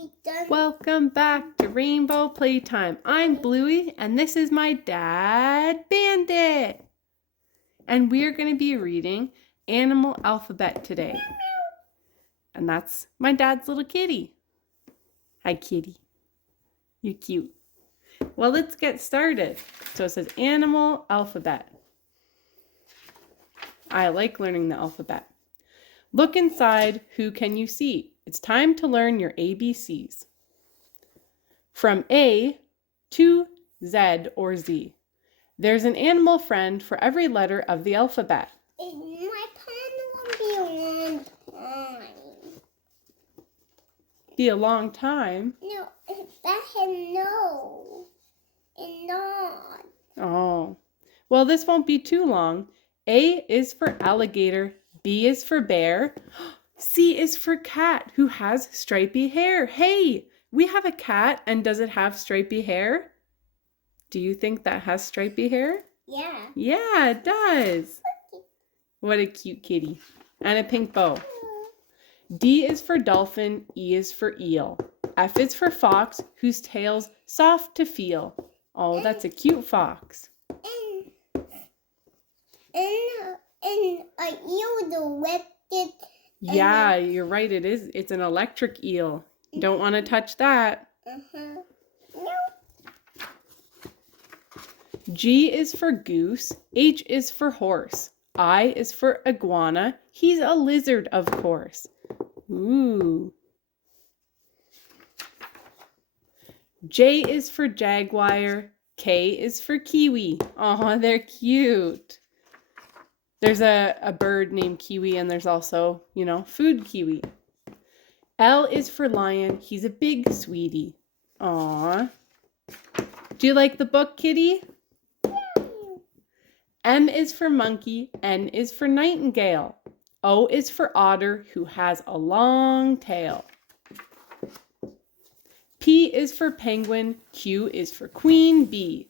we done? Welcome back to Rainbow Playtime. I'm Bluey, and this is my dad, Bandit. And we're going to be reading Animal Alphabet today. And that's my dad's little kitty. Hi, kitty. You're cute. Well, let's get started. So it says Animal Alphabet. I like learning the alphabet. Look inside. Who can you see? It's time to learn your ABCs. From A to Z or Z. There's an animal friend for every letter of the alphabet. My pen will be a long time. Be a long time. No, that him no. And not. Oh. Well, this won't be too long. A is for alligator. B is for bear. C is for cat who has stripy hair. Hey, we have a cat, and does it have stripy hair? Do you think that has stripy hair? Yeah. Yeah, it does. What a cute kitty. And a pink bow. D is for dolphin. E is for eel. F is for fox whose tail's soft to feel. Oh, that's a cute fox. And a eel the wicked. Yeah, you're right. It is. It's an electric eel. Don't want to touch that. No. G is for goose. H is for horse. I is for iguana. He's a lizard, of course. Ooh. J is for jaguar. K is for kiwi. Oh, they're cute. There's a bird named Kiwi, and there's also, food kiwi. L is for lion. He's a big sweetie. Aw. Do you like the book, kitty? M is for monkey. N is for nightingale. O is for otter, who has a long tail. P is for penguin. Q is for queen bee.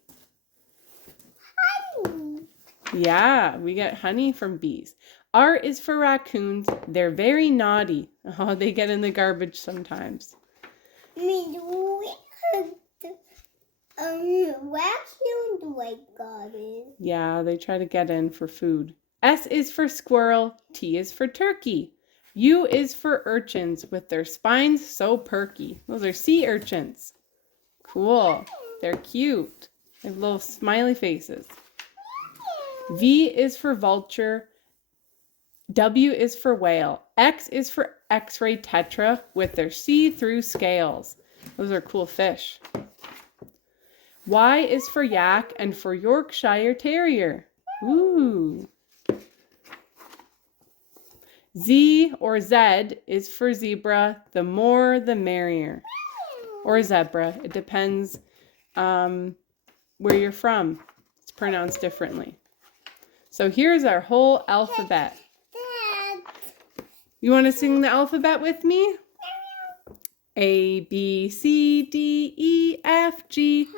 Yeah, we get honey from bees. R is for raccoons. They're very naughty. Oh, they get in the garbage sometimes. Raccoons like garbage. Yeah, they try to get in for food. S is for squirrel. T is for turkey. U is for urchins with their spines so perky. Those are sea urchins. Cool. They're cute. They have little smiley faces. V is for vulture. W is for whale. X is for X-ray tetra with their see-through scales. Those are cool fish. Y is for yak and for Yorkshire Terrier. Ooh. Z or Z is for zebra. The more, the merrier. Or zebra. It depends where you're from. It's pronounced differently. So here's our whole alphabet. Dad. You want to sing the alphabet with me? A, B, C, D, E, F, G,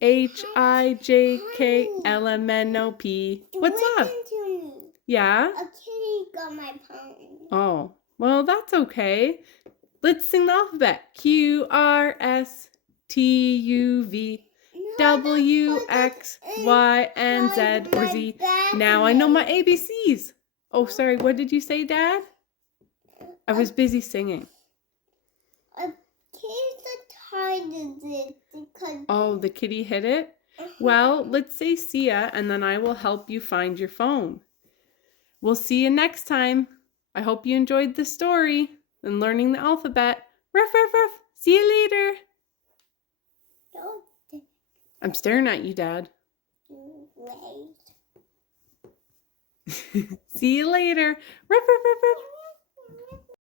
H, I, J, K, L, M, N, O, P. What's up? Listen to me. Yeah? A kitty got my phone. Oh, well, that's okay. Let's sing the alphabet. Q, R, S, T, U, V, W, X, Y, and Z, or Z. Now I know my ABCs. Oh, sorry. What did you say, Dad? I was busy singing. A kitty tired it because. Oh, the kitty hit it? Well, let's say see ya, and then I will help you find your phone. We'll see you next time. I hope you enjoyed the story and learning the alphabet. Ruff, ruff, ruff. See you later. I'm staring at you, Dad. Wait. See you later. Ruff, ruff, ruff, ruff.